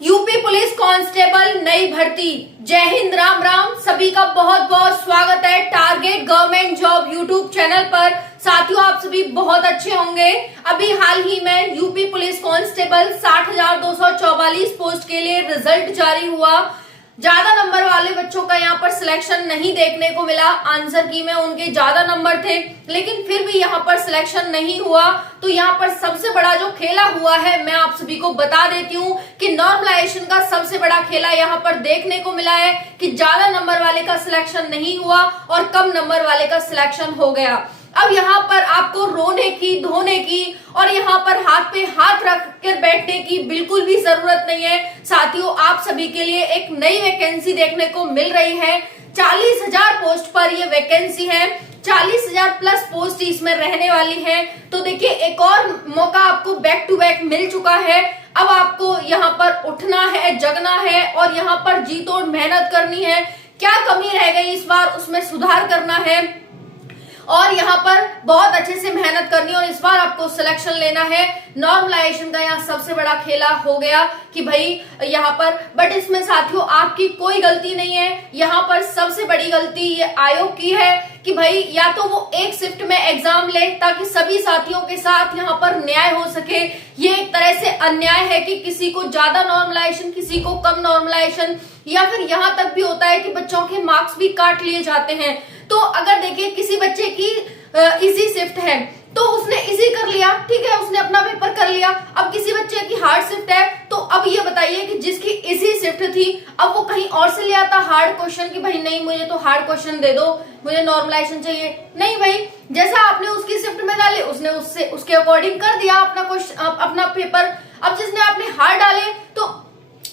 UP police constable नई भर्ती। जय हिंद, राम राम। सभी का बहुत बहुत स्वागत है target government job YouTube channel पर। साथियों, आप सभी बहुत अच्छे होंगे। अभी हाल ही में यूपी पुलिस कांस्टेबल 60,244 पोस्ट के लिए रिजल्ट जारी हुआ। ज्यादा नंबर वाले बच्चों का यहाँ पर सिलेक्शन नहीं देखने को मिला। आंसर की में उनके ज्यादा नंबर थे, लेकिन फिर भी यहाँ पर सिलेक्शन नहीं हुआ। तो यहाँ पर सबसे बड़ा जो खेला हुआ है, मैं आप सभी को बता देती हूँ कि नॉर्मलाइजेशन का सबसे बड़ा खेला यहाँ पर देखने को मिला है कि ज्यादा नंबर वाले का सिलेक्शन नहीं हुआ और कम नंबर वाले का सिलेक्शन हो गया। अब यहाँ पर आपको रोने की, धोने की और यहाँ पर हाथ पे हाथ रख कर बैठने की बिल्कुल भी जरूरत नहीं है। साथियों, आप सभी के लिए एक नई वैकेंसी देखने को मिल रही है। 40,000 पोस्ट पर ये वैकेंसी है। 40,000 प्लस पोस्ट इसमें रहने वाली है। तो देखिए, एक और मौका आपको बैक टू बैक मिल चुका है। अब आपको यहाँ पर उठना है, जगना है और यहाँ पर जी तोड़ मेहनत करनी है। क्या कमी रह गई इस बार, उसमें सुधार करना है और यहाँ पर बहुत अच्छे से मेहनत करनी है और इस बार आपको सिलेक्शन लेना है। नॉर्मलाइजेशन का यहाँ सबसे बड़ा खेला हो गया कि भाई यहाँ पर, बट इसमें साथियों आपकी कोई गलती नहीं है। यहाँ पर सबसे बड़ी गलती ये आयोग की है कि भाई या तो वो एक शिफ्ट में एग्जाम ले ताकि सभी साथियों के साथ यहाँ पर न्याय हो सके। ये एक तरह से अन्याय है कि किसी को ज्यादा नॉर्मलाइजेशन, किसी को कम नॉर्मलाइजेशन, या फिर यहाँ तक भी होता है कि बच्चों के मार्क्स भी काट लिए जाते हैं। तो अगर देखिए किसी बच्चे की इजी शिफ्ट है तो उसने इजी कर लिया, ठीक है, उसने अपना पेपर कर लिया। अब किसी बच्चे की हार्ड शिफ्ट है तो अब ये बताइए कि जिसकी इजी शिफ्ट थी अब वो कहीं और से ले आता हार्ड क्वेश्चन कि भाई नहीं, मुझे तो हार्ड क्वेश्चन दे दो, मुझे नॉर्मलाइजेशन चाहिए। नहीं भाई, जैसा आपने उसकी शिफ्ट में डाले उसने उससे उसके अकॉर्डिंग कर दिया अपना क्वेश्चन, अपना पेपर। अब जिसने आपने हार्ड डाले तो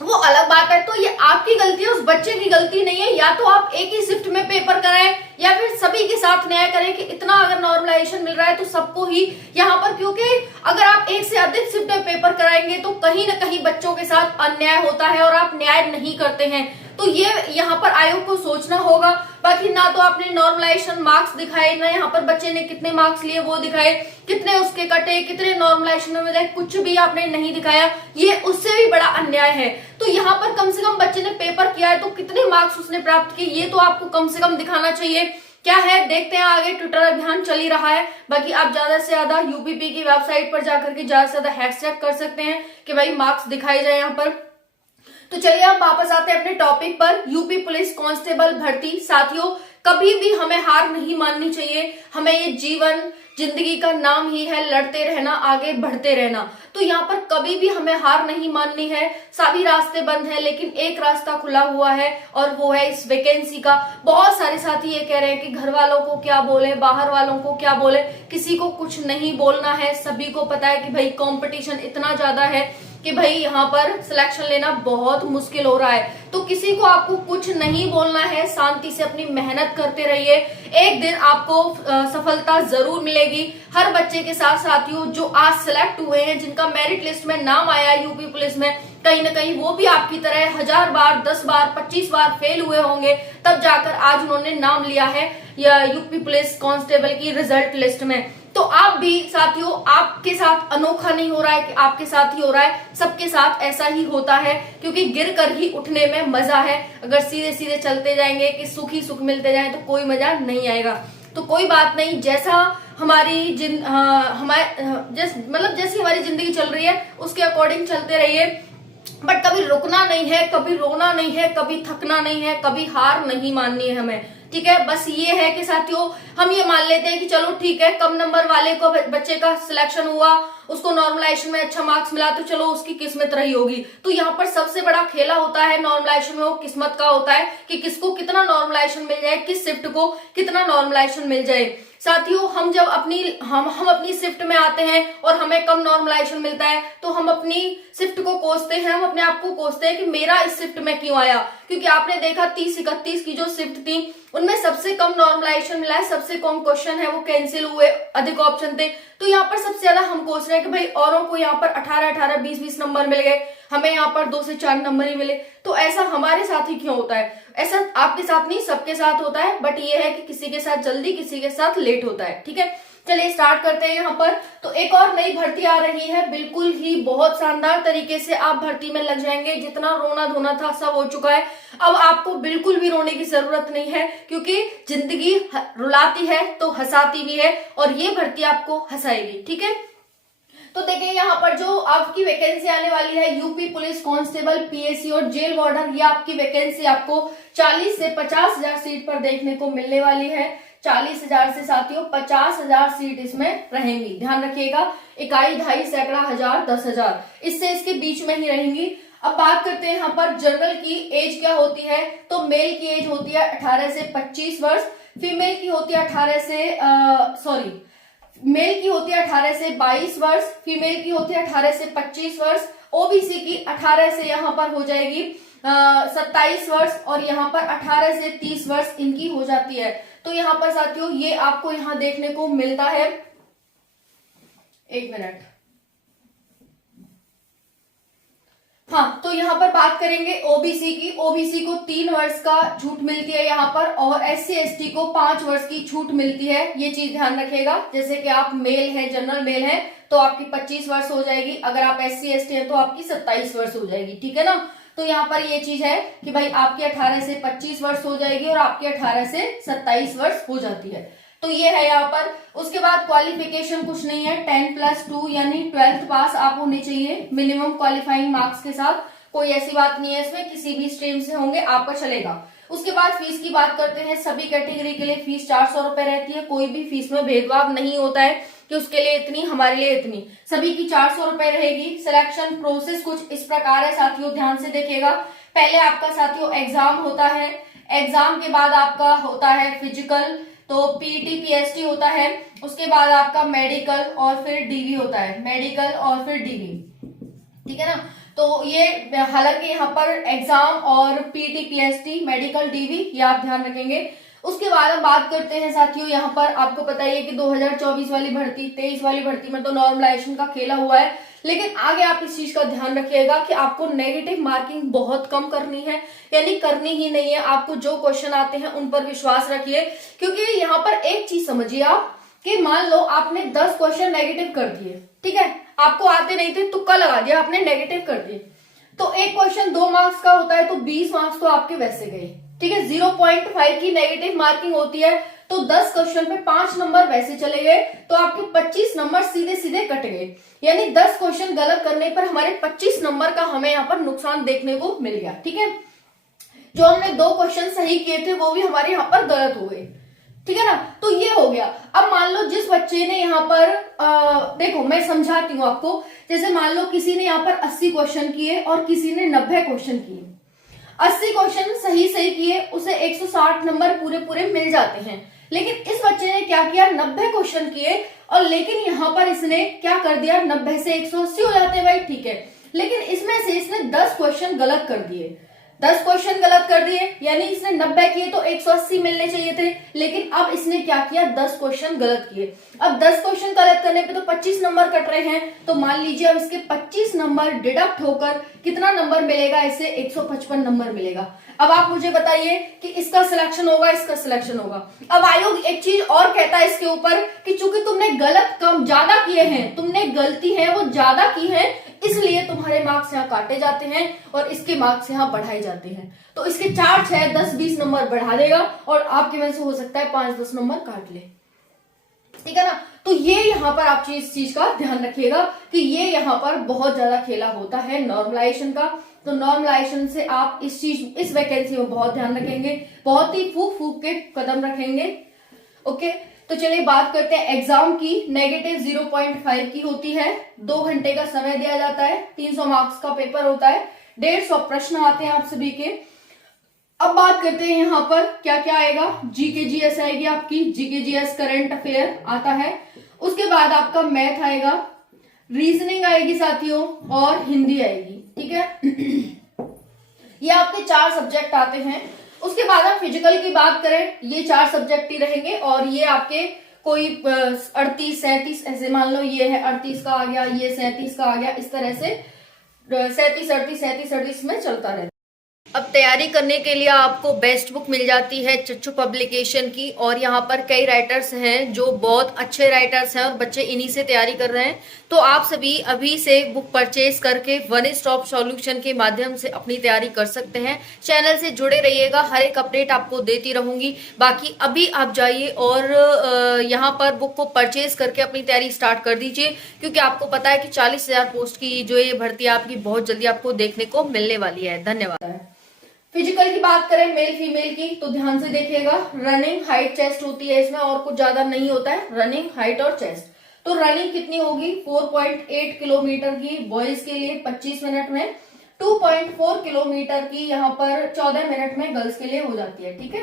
वो अलग बात है। तो ये आपकी गलती है, उस बच्चे की गलती नहीं है। या तो आप एक ही शिफ्ट में पेपर कराएं या फिर सभी के साथ न्याय करें कि इतना अगर नॉर्मलाइजेशन मिल रहा है तो सबको ही यहाँ पर, क्योंकि अगर आप एक से अधिक शिफ्ट में पेपर कराएंगे तो कहीं ना कहीं बच्चों के साथ अन्याय होता है और आप न्याय नहीं करते हैं। तो ये यहाँ पर आयोग को सोचना होगा। बाकी ना तो आपने नॉर्मलाइजेशन मार्क्स दिखाए, ना यहाँ पर बच्चे ने कितने मार्क्स लिए वो दिखाए, कितने उसके कटे, कितने नॉर्मलाइजेशन में मिले, कुछ भी आपने नहीं दिखाया। ये उससे भी बड़ा अन्याय है। तो यहाँ पर कम से कम बच्चे ने पेपर किया है तो कितने मार्क्स उसने प्राप्त किए, ये तो आपको कम से कम दिखाना चाहिए। क्या है देखते हैं आगे। ट्विटर अभियान चल ही रहा है। बाकी आप ज्यादा से ज्यादा यूपीपी की वेबसाइट पर जाकर के ज्यादा से ज्यादा हैशटैग कर सकते हैं कि भाई मार्क्स दिखाए जाए यहाँ पर। तो चलिए अब वापस आते हैं अपने टॉपिक पर। यूपी पुलिस कांस्टेबल भर्ती। साथियों, कभी भी हमें हार नहीं माननी चाहिए। हमें ये जीवन, जिंदगी का नाम ही है लड़ते रहना, आगे बढ़ते रहना। तो यहाँ पर कभी भी हमें हार नहीं माननी है। सभी रास्ते बंद हैं लेकिन एक रास्ता खुला हुआ है और वो है इस वैकेंसी का। बहुत सारे साथी ये कह रहे हैं कि घर वालों को क्या बोले, बाहर वालों को क्या बोले। किसी को कुछ नहीं बोलना है। सभी को पता है कि भाई कंपटीशन इतना ज्यादा है कि भाई यहाँ पर सिलेक्शन लेना बहुत मुश्किल हो रहा है। तो किसी को आपको कुछ नहीं बोलना है। शांति से अपनी मेहनत करते रहिए। एक दिन आपको सफलता जरूर मिलेगी। हर बच्चे के साथ साथियों जो आज सिलेक्ट हुए हैं, जिनका मेरिट लिस्ट में नाम आया यूपी पुलिस में, कहीं ना कहीं वो भी आपकी तरह 1000 बार, 10 बार, 25 बार फेल हुए होंगे, तब जाकर आज उन्होंने नाम लिया है यूपी पुलिस कांस्टेबल की रिजल्ट लिस्ट में। तो आप भी साथियों, आपके साथ अनोखा नहीं हो रहा है कि आपके साथ ही हो रहा है, सबके साथ ऐसा ही होता है, क्योंकि गिर कर ही उठने में मजा है। अगर सीधे सीधे चलते जाएंगे कि सुख ही सुख मिलते जाए तो कोई मजा नहीं आएगा। तो कोई बात नहीं, जैसा हमारी जैसी हमारी जिंदगी चल रही है उसके अकॉर्डिंग चलते रहिए। बट कभी रुकना नहीं है, कभी रोना नहीं है, कभी थकना नहीं है, कभी हार नहीं माननी है हमें, ठीक है। बस ये है कि साथियों हम ये मान लेते हैं कि चलो ठीक है, कम नंबर वाले को बच्चे का सिलेक्शन हुआ, उसको नॉर्मलाइजेशन में अच्छा मार्क्स मिला तो चलो उसकी किस्मत रही होगी। तो यहाँ पर सबसे बड़ा खेला होता है नॉर्मलाइजेशन में, वो किस्मत का होता है कि किसको कितना नॉर्मलाइजेशन मिल जाए, किस शिफ्ट को कितना नॉर्मलाइजेशन मिल जाए। साथियों, हम जब अपनी शिफ्ट में आते हैं और हमें कम नॉर्मलाइजेशन मिलता है तो हम अपनी शिफ्ट को कोसते हैं, हम अपने आप को कोसते हैं कि मेरा इस शिफ्ट में क्यों आया। क्योंकि आपने देखा 30-31 की जो शिफ्ट थी उनमें सबसे कम नॉर्मलाइजेशन मिला है, सबसे कम क्वेश्चन है वो कैंसिल हुए, अधिक ऑप्शन थे। तो यहाँ पर सबसे ज्यादा हम कोस रहे हैं कि भाई औरों को यहाँ पर 18-18, 20-20 नंबर मिल गए, हमें यहाँ पर 2 से 4 नंबर ही मिले। तो ऐसा हमारे साथ ही क्यों होता है? ऐसा आपके साथ नहीं, सबके साथ होता है। बट ये है कि किसी के साथ जल्दी, किसी के साथ लेट होता है, ठीक है। चलिए स्टार्ट करते हैं। यहाँ पर तो एक और नई भर्ती आ रही है, बिल्कुल ही बहुत शानदार तरीके से आप भर्ती में लग जाएंगे। जितना रोना धोना था सब हो चुका है, अब आपको बिल्कुल भी रोने की जरूरत नहीं है, क्योंकि जिंदगी रुलाती है तो हंसाती भी है, और ये भर्ती आपको हंसाएगी। ठीक है, तो देखिए यहाँ पर जो आपकी वैकेंसी आने वाली है, यूपी पुलिस कांस्टेबल, पीएससी और जेल वार्डन, ये आपकी वैकेंसी आपको 40 से 50,000 सीट पर देखने को मिलने वाली है। 40,000 से साथियों 50,000 सीट इसमें रहेंगी, ध्यान रखिएगा। इकाई, ढाई, सैकड़ा, हजार, 10,000, इससे इसके बीच में ही रहेंगी। अब बात करते हैं यहाँ पर जनरल की एज क्या होती है, तो मेल की एज होती है 18 से 25 वर्ष, फीमेल की होती है 18 से मेल की होती है 18 से 22 वर्ष, फीमेल की होती है 18 से 25 वर्ष, ओबीसी की 18 से यहाँ पर हो जाएगी 27 वर्ष, और यहाँ पर 18 से 30 वर्ष इनकी हो जाती है। तो यहाँ पर साथियों ये आपको यहाँ देखने को मिलता है। एक मिनट, हाँ, तो यहाँ पर बात करेंगे ओबीसी की। ओबीसी को 3 वर्ष का छूट मिलती है यहाँ पर, और एससी एसटी को 5 वर्ष की छूट मिलती है। ये चीज ध्यान रखिएगा। जैसे कि आप मेल है, जनरल मेल है, तो आपकी 25 वर्ष हो जाएगी। अगर आप एससी एसटी है तो आपकी 27 वर्ष हो जाएगी। ठीक है ना, तो यहाँ पर ये चीज है कि भाई आपकी 18 से 25 वर्ष हो जाएगी और आपकी 18 से 27 वर्ष हो जाती है। तो ये है यहाँ पर। उसके बाद क्वालिफिकेशन कुछ नहीं है, 10+2 यानी 12th पास आप होने चाहिए मिनिमम क्वालिफाइंग मार्क्स के साथ। कोई ऐसी बात नहीं है इसमें, किसी भी स्ट्रीम से होंगे आपका चलेगा। उसके बाद फीस की बात करते हैं। सभी कैटेगरी के लिए फीस 400 रुपए रहती है। कोई भी फीस में भेदभाव नहीं होता है कि उसके लिए इतनी, हमारे लिए इतनी, सभी की 400 रुपए रहेगी। सिलेक्शन प्रोसेस कुछ इस प्रकार है साथियों, ध्यान से देखिएगा। पहले आपका साथियों एग्जाम होता है, एग्जाम के बाद आपका होता है फिजिकल, तो पीटी पीएसटी होता है। उसके बाद आपका मेडिकल और फिर डीवी होता है, मेडिकल और फिर डीवी। ठीक है ना, तो ये हालांकि यहाँ पर एग्जाम और पीटी पीएसटी, मेडिकल, डीवी, ये आप ध्यान रखेंगे। उसके बाद हम बात करते हैं साथियों, यहाँ पर आपको पता ही है कि 2024 वाली भर्ती, 23 वाली भर्ती में तो नॉर्मलाइजेशन का खेला हुआ है, लेकिन आगे आप इस चीज का ध्यान रखिएगा कि आपको नेगेटिव मार्किंग बहुत कम करनी है, यानी करनी ही नहीं है। आपको जो क्वेश्चन आते हैं उन पर विश्वास रखिए, क्योंकि यहाँ पर एक चीज समझिए आप कि मान लो आपने 10 क्वेश्चन नेगेटिव कर दिए, ठीक है, आपको आते नहीं थे, तुक्का लगा दिया, आपने नेगेटिव कर दिए, तो एक क्वेश्चन 2 मार्क्स का होता है, तो 20 मार्क्स तो आपके वैसे गए। ठीक है, 0.5 की नेगेटिव मार्किंग होती है, तो 10 क्वेश्चन पे 5 नंबर वैसे चले गए, तो आपके 25 नंबर सीधे सीधे कट गए। यानी 10 क्वेश्चन गलत करने पर हमारे 25 नंबर का हमें यहाँ पर नुकसान देखने को मिल गया। ठीक है, जो हमने 2 क्वेश्चन सही किए थे वो भी हमारे यहाँ पर गलत हो गए। ठीक है ना, तो ये हो गया। अब मान लो जिस बच्चे ने यहाँ पर देखो मैं समझाती हूँ आपको। जैसे मान लो किसी ने यहाँ पर 80 क्वेश्चन किए और किसी ने 90 क्वेश्चन किए। 80 क्वेश्चन सही किए, उसे 160 नंबर पूरे पूरे मिल जाते हैं। लेकिन इस बच्चे ने क्या किया, 90 क्वेश्चन किए, और लेकिन यहाँ पर इसने क्या कर दिया, 90 से 180 हो जाते हैं भाई, ठीक है, लेकिन इसमें से इसने 10 क्वेश्चन गलत कर दिए। 10 क्वेश्चन गलत कर दिए, यानी इसने 90 किए तो 180 मिलने चाहिए थे, लेकिन अब इसने क्या किया, 10 क्वेश्चन गलत किए। अब 10 क्वेश्चन गलत करने पे तो 25 नंबर कट रहे हैं, तो मान लीजिए अब इसके 25 नंबर डिडक्ट होकर कितना नंबर मिलेगा, इसे 155 नंबर मिलेगा। अब आप मुझे बताइए कि इसका सिलेक्शन होगा, इसका सिलेक्शन होगा। अब आयोग एक चीज और कहता है इसके ऊपर कि चूंकि तुमने गलत कम ज्यादा किए हैं, तुमने गलती है वो ज्यादा की है, इसलिए तुम्हारे मार्क्स यहाँ काटे जाते हैं और इसके मार्क्स यहाँ बढ़ाए जाते हैं। तो इसके 4, 6, 10, 20 नंबर बढ़ा देगा और आपके वजह से हो सकता है 5, 10 नंबर काट ले। ठीक है ना, तो ये यहाँ पर आप इस चीज का ध्यान रखिएगा कि ये यहाँ पर बहुत ज्यादा खेला होता है नॉर्मलाइजेशन का। तो नॉर्मलाइजेशन से आप इस वैकेंसी में बहुत ध्यान रखेंगे, बहुत ही फूक फूक के कदम रखेंगे। ओके, तो चलिए बात करते हैं एग्जाम की। नेगेटिव 0.5 की होती है, 2 घंटे का समय दिया जाता है, 300 मार्क्स का पेपर होता है, 150 प्रश्न आते हैं आप सभी के। अब बात करते हैं यहाँ पर क्या क्या आएगा। जीके जीएस आएगी आपकी, जीके जीएस करंट अफेयर आता है। उसके बाद आपका मैथ आएगा, रीजनिंग आएगी साथियों, और हिंदी आएगी। ठीक है ये आपके 4 सब्जेक्ट आते हैं। उसके बाद हम फिजिकल की बात करें, ये 4 सब्जेक्ट ही रहेंगे, और ये आपके कोई 38, 37 ऐसे मान लो, ये है 38 का आ गया, ये 37 का आ गया, इस तरह से 37, 38, 37, 38 में चलता रहता है। अब तैयारी करने के लिए आपको बेस्ट बुक मिल जाती है चच्चू पब्लिकेशन की, और यहाँ पर कई राइटर्स हैं जो बहुत अच्छे राइटर्स हैं और बच्चे इन्हीं से तैयारी कर रहे हैं। तो आप सभी अभी से बुक परचेज करके वन स्टॉप सॉल्यूशन के माध्यम से अपनी तैयारी कर सकते हैं। चैनल से जुड़े रहिएगा, हर एक अपडेट आपको देती रहूंगी। बाकी अभी आप जाइए और यहाँ पर बुक को परचेज करके अपनी तैयारी स्टार्ट कर दीजिए, क्योंकि आपको पता है कि 40,000 पोस्ट की जो ये भर्ती आपकी बहुत जल्दी आपको देखने को मिलने वाली है। धन्यवाद। फिजिकल की बात करें मेल फीमेल की, तो ध्यान से देखिएगा। रनिंग, हाइट, चेस्ट होती है इसमें, और कुछ ज्यादा नहीं होता है। रनिंग, हाइट और चेस्ट। तो रनिंग कितनी होगी? 4.8 किलोमीटर की बॉयज के लिए 25 मिनट में, 2.4 किलोमीटर की यहाँ पर 14 मिनट में गर्ल्स के लिए हो जाती है। ठीक है,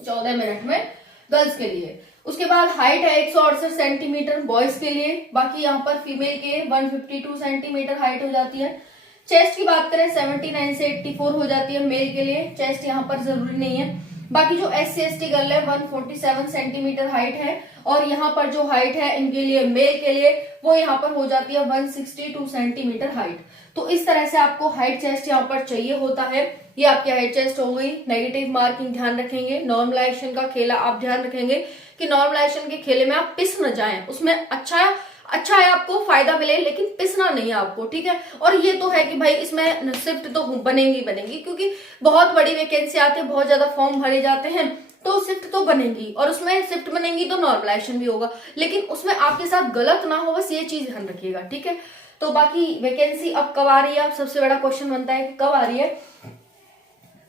14 मिनट में गर्ल्स के लिए। उसके बाद हाइट है 168 सेंटीमीटर बॉयज के लिए, बाकी यहाँ पर फीमेल के 152 सेंटीमीटर हाइट हो जाती है। चेस्ट की बात करें 79 से 84 हो जाती है मेल के लिए, चेस्ट यहाँ पर जरूरी नहीं है। बाकी जो SC/ST गर्ल है 147 सेंटीमीटर हाइट है, और यहाँ पर जो हाइट है इनके लिए मेल के लिए वो यहाँ पर हो जाती है 162 सेंटीमीटर हाइट। तो इस तरह से आपको हाइट चेस्ट यहाँ पर चाहिए होता है। ये आपकी हाइट चेस्ट हो गई। नेगेटिव मार्किंग ध्यान रखेंगे। नॉर्मलाइजेशन का खेला आप ध्यान रखेंगे कि नॉर्मलाइजेशन के खेले में आप पिस न जाएं, उसमें अच्छा है आपको फायदा मिले, लेकिन पिसना नहीं है आपको। ठीक है, और ये तो है कि भाई इसमें शिफ्ट तो बनेंगी, क्योंकि बहुत बड़ी वैकेंसी आती है, बहुत ज्यादा फॉर्म भरे जाते हैं, तो शिफ्ट तो बनेंगी, और उसमें शिफ्ट बनेंगी तो नॉर्मलाइजेशन भी होगा, लेकिन उसमें आपके साथ गलत ना हो, बस ये चीज ध्यान रखिएगा। ठीक है, तो बाकी वैकेंसी अब कब आ रही है, अब सबसे बड़ा क्वेश्चन बनता है कि कब आ रही है।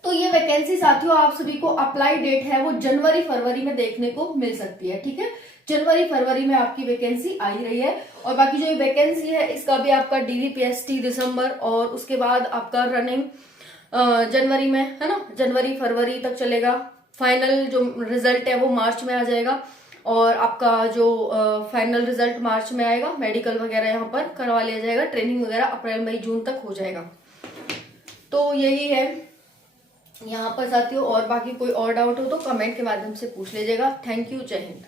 तो ये वैकेंसी साथियों आप सभी को अप्लाई डेट है वो जनवरी फरवरी में देखने को मिल सकती है। ठीक है, जनवरी फरवरी में आपकी वैकेंसी आई रही है। और बाकी जो ये वैकेंसी है इसका भी आपका DVPST दिसंबर, और उसके बाद आपका रनिंग जनवरी में है ना, जनवरी फरवरी तक चलेगा। फाइनल जो रिजल्ट है वो मार्च में आ जाएगा, और आपका जो फाइनल रिजल्ट मार्च में आएगा। मेडिकल वगैरह यहाँ पर करवा लिया जाएगा, ट्रेनिंग वगैरह अप्रैल मई जून तक हो जाएगा। तो यही है यहाँ पर साथियों, और बाकी कोई और डाउट हो तो कमेंट के माध्यम से पूछ लीजिएगा। थैंक यू, जय हिंद।